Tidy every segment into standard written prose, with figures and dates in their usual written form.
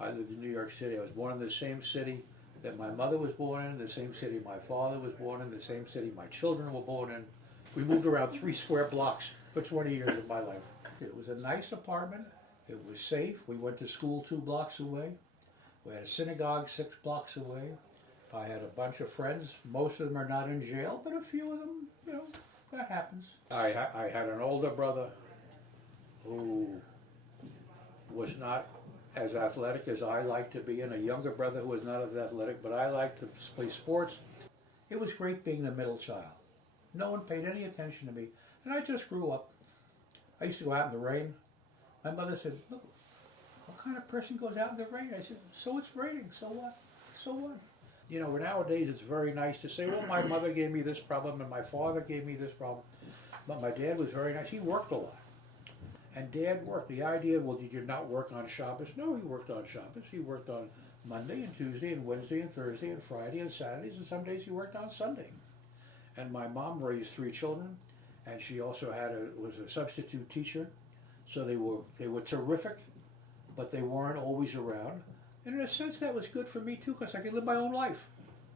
I lived in New York City. I was born in the same city that my mother was born in, the same city my father was born in, the same city my children were born in. We moved around 3 square blocks for 20 years of my life. It was a nice apartment. It was safe. We went to school 2 blocks away. We had a synagogue 6 blocks away. I had a bunch of friends. Most of them are not in jail, but a few of them, you know, that happens. I had an older brother who was not as athletic as I like to be, and a younger brother who was not as athletic, but I liked to play sports. It was great being the middle child. No one paid any attention to me, and I just grew up. I used to go out in the rain. My mother said, "Look, what kind of person goes out in the rain?" I said, "So it's raining, so what? So what?" You know, nowadays it's very nice to say, well, my mother gave me this problem and my father gave me this problem. But my dad was very nice. He worked a lot. And Dad worked. The idea, well, did you not work on Shabbos? No, he worked on Shabbos. He worked on Monday and Tuesday and Wednesday and Thursday and Friday and Saturdays, and some days he worked on Sunday. And my mom raised 3 children, and she also was a substitute teacher. So they were terrific, but they weren't always around. And in a sense that was good for me too, because I could live my own life.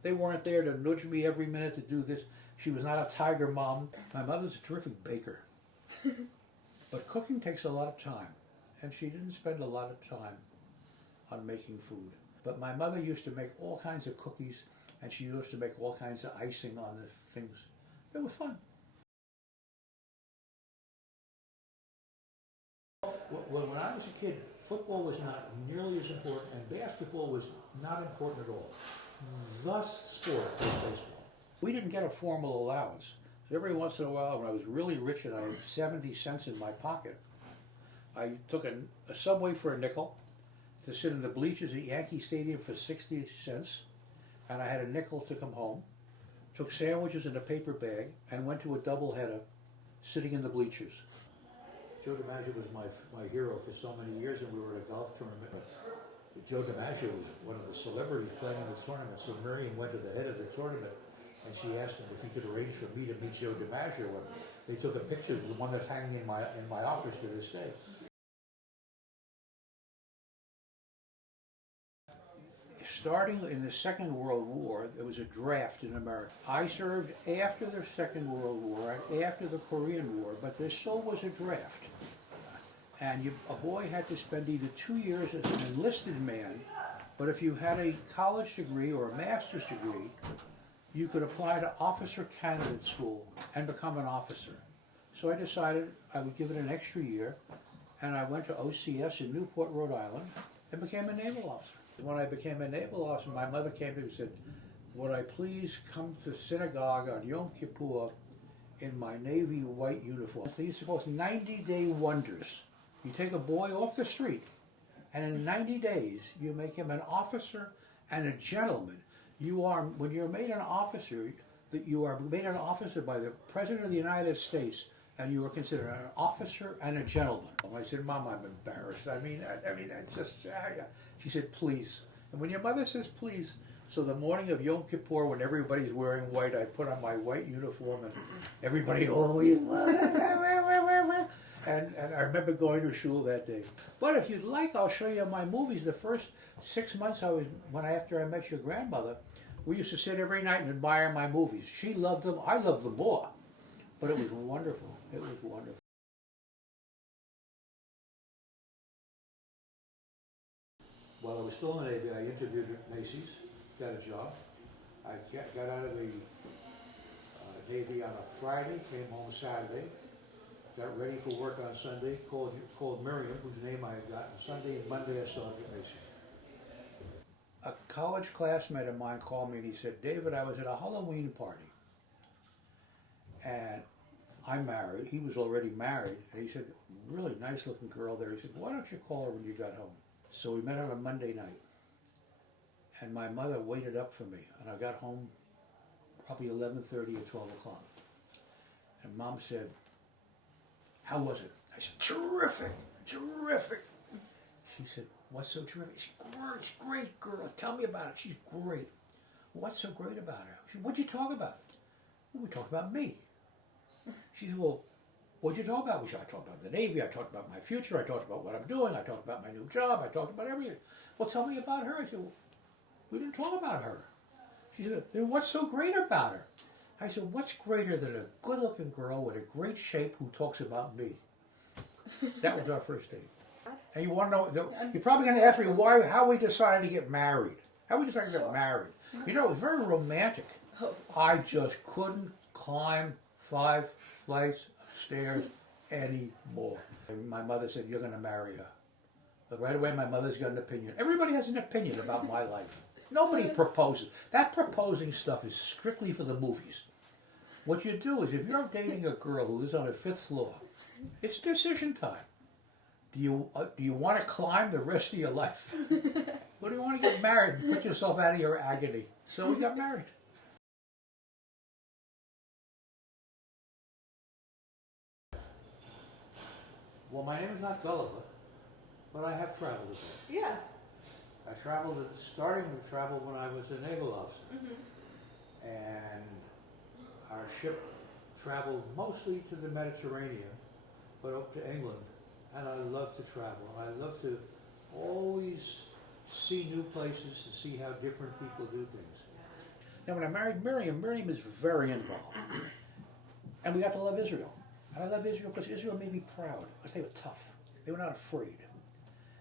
They weren't there to nudge me every minute to do this. She was not a tiger mom. My mother's a terrific baker. But cooking takes a lot of time, and she didn't spend a lot of time on making food. But my mother used to make all kinds of cookies, and she used to make all kinds of icing on the things. It was fun. When I was a kid, football was not nearly as important, and basketball was not important at all. The sport was baseball. We didn't get a formal allowance. Every once in a while, when I was really rich and I had 70 cents in my pocket, I took a subway for a nickel to sit in the bleachers at Yankee Stadium for 60 cents, and I had a nickel to come home, took sandwiches in a paper bag, and went to a doubleheader sitting in the bleachers. Joe DiMaggio was my hero for so many years, and we were at a golf tournament. Joe DiMaggio was one of the celebrities playing in the tournament, so Marion went to the head of the tournament, and she asked him if he could arrange for me to meet Joe DiMaggio. And they took a picture, the one that's hanging in my office to this day. Starting in the Second World War, there was a draft in America. I served after the Second World War and after the Korean War, but there still was a draft. And a boy had to spend either 2 years as an enlisted man, but if you had a college degree or a master's degree, you could apply to officer candidate school and become an officer. So I decided I would give it an extra year, and I went to OCS in Newport, Rhode Island, and became a naval officer. When I became a naval officer, my mother came to me and said, would I please come to synagogue on Yom Kippur in my Navy white uniform? They used to call us 90-day wonders. You take a boy off the street, and in 90 days, you make him an officer and a gentleman. When you're made an officer, you are made an officer by the President of the United States, and you are considered an officer and a gentleman. I said, Mom, I'm embarrassed. I just, she said, please. And when your mother says please, so the morning of Yom Kippur, when everybody's wearing white, I put on my white uniform, and everybody, and I remember going to shul that day. But if you'd like, I'll show you my movies. The first 6 months after I met your grandmother, we used to sit every night and admire my movies. She loved them, I loved them more. But it was wonderful. It was wonderful. While I was still in the Navy, I interviewed at Macy's, got a job. I got out of the Navy on a Friday, came home Saturday, got ready for work on Sunday, called Miriam, whose name I had gotten. Sunday and Monday I started at Macy's. A college classmate of mine called me and he said, David, I was at a Halloween party. And I'm married. He was already married. And he said, really nice looking girl there. He said, why don't you call her when you got home? So we met on a Monday night. And my mother waited up for me. And I got home probably 11:30 or 12 o'clock. And Mom said, how was it? I said, terrific, terrific. She said, what's so terrific? She said, she's great girl. Tell me about it. She's great. What's so great about her? She said, what'd you talk about? Well, we talked about me. She said, well, What'd you talk about? We said, I talked about the Navy, I talked about my future, I talked about what I'm doing, I talked about my new job, I talked about everything. Well, tell me about her. I said, well, we didn't talk about her. She said, then what's so great about her? I said, what's greater than a good-looking girl with a great shape who talks about me? That was our first date. And you want to know, you're probably going to ask me how we decided to get married. How we decided to get married. You know, it was very romantic. I just couldn't climb 5 flights of stairs anymore. And my mother said, you're going to marry her. But right away, my mother's got an opinion. Everybody has an opinion about my life. Nobody proposes. That proposing stuff is strictly for the movies. What you do is, if you're dating a girl who lives on the 5th floor, it's decision time. Do you want to climb the rest of your life? Or do you want to get married and put yourself out of your agony? So we got married. Well, my name is not Gulliver, but I have traveled a bit. Yeah. I traveled, starting to travel when I was a naval officer. And our ship traveled mostly to the Mediterranean, but up to England. And I love to travel. I love to always see new places and see how different people do things. Now, when I married Miriam, Miriam is very involved. And we got to love Israel. And I love Israel because Israel made me proud, because they were tough. They were not afraid.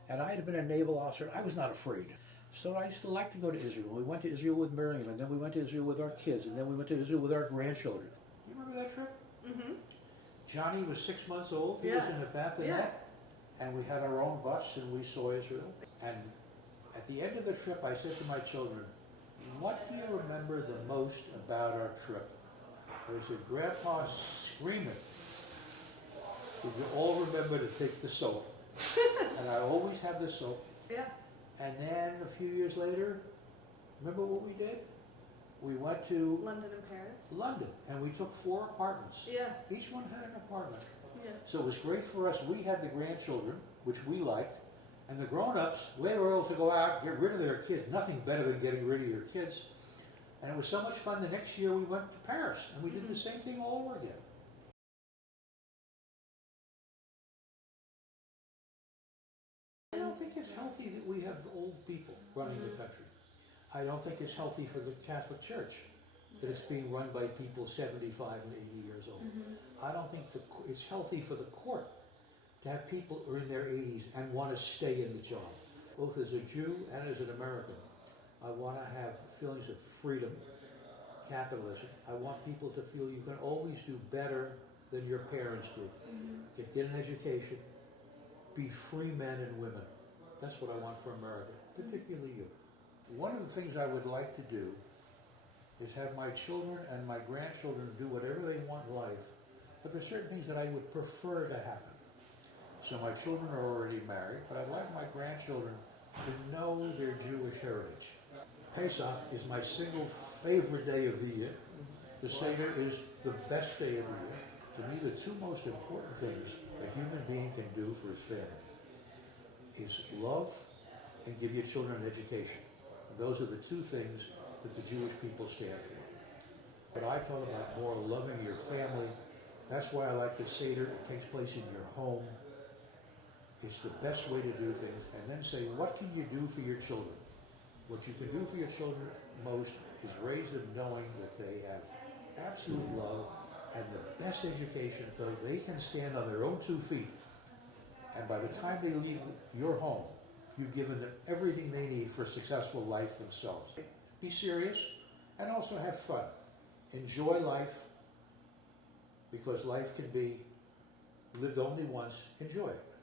And I had been a naval officer, I was not afraid. So I used to like to go to Israel. We went to Israel with Miriam, and then we went to Israel with our kids, and then we went to Israel with our grandchildren. You remember that trip? Mm-hmm. Johnny was 6 months old. He was in the bassinet, and we had our own bus, and we saw Israel. And at the end of the trip, I said to my children, what do you remember the most about our trip? They said, Grandpa screaming. Did you all remember to take the soap? And I always have the soap. Yeah. And then a few years later, remember what we did? We went to London and Paris. London, and we took 4 apartments. Yeah. Each one had an apartment. Yeah. So it was great for us. We had the grandchildren, which we liked, and the grown-ups, they were able to go out, get rid of their kids. Nothing better than getting rid of your kids. And it was so much fun. The next year we went to Paris, and we did the same thing all over again. I don't think it's healthy that we have old people running the country. I don't think it's healthy for the Catholic Church that it's being run by people 75 and 80 years old. I don't think it's healthy for the court to have people who are in their 80s and want to stay in the job. Both as a Jew and as an American, I want to have feelings of freedom, capitalism. I want people to feel you can always do better than your parents did. Get an education, be free men and women. That's what I want for America, particularly you. One of the things I would like to do is have my children and my grandchildren do whatever they want in life, but there's certain things that I would prefer to happen. So my children are already married, but I'd like my grandchildren to know their Jewish heritage. Pesach is my single favorite day of the year. The Seder is the best day of the year. To me, the 2 most important things a human being can do for his family is love and give your children an education. And those are the 2 things that the Jewish people stand for. But I talk about more loving your family. That's why I like the Seder. It takes place in your home. It's the best way to do things. And then say, what can you do for your children? What you can do for your children most is raise them knowing that they have absolute love and the best education so they can stand on their own 2 feet. And by the time they leave your home, you've given them everything they need for a successful life themselves. Be serious and also have fun. Enjoy life, because life can be lived only once. Enjoy it.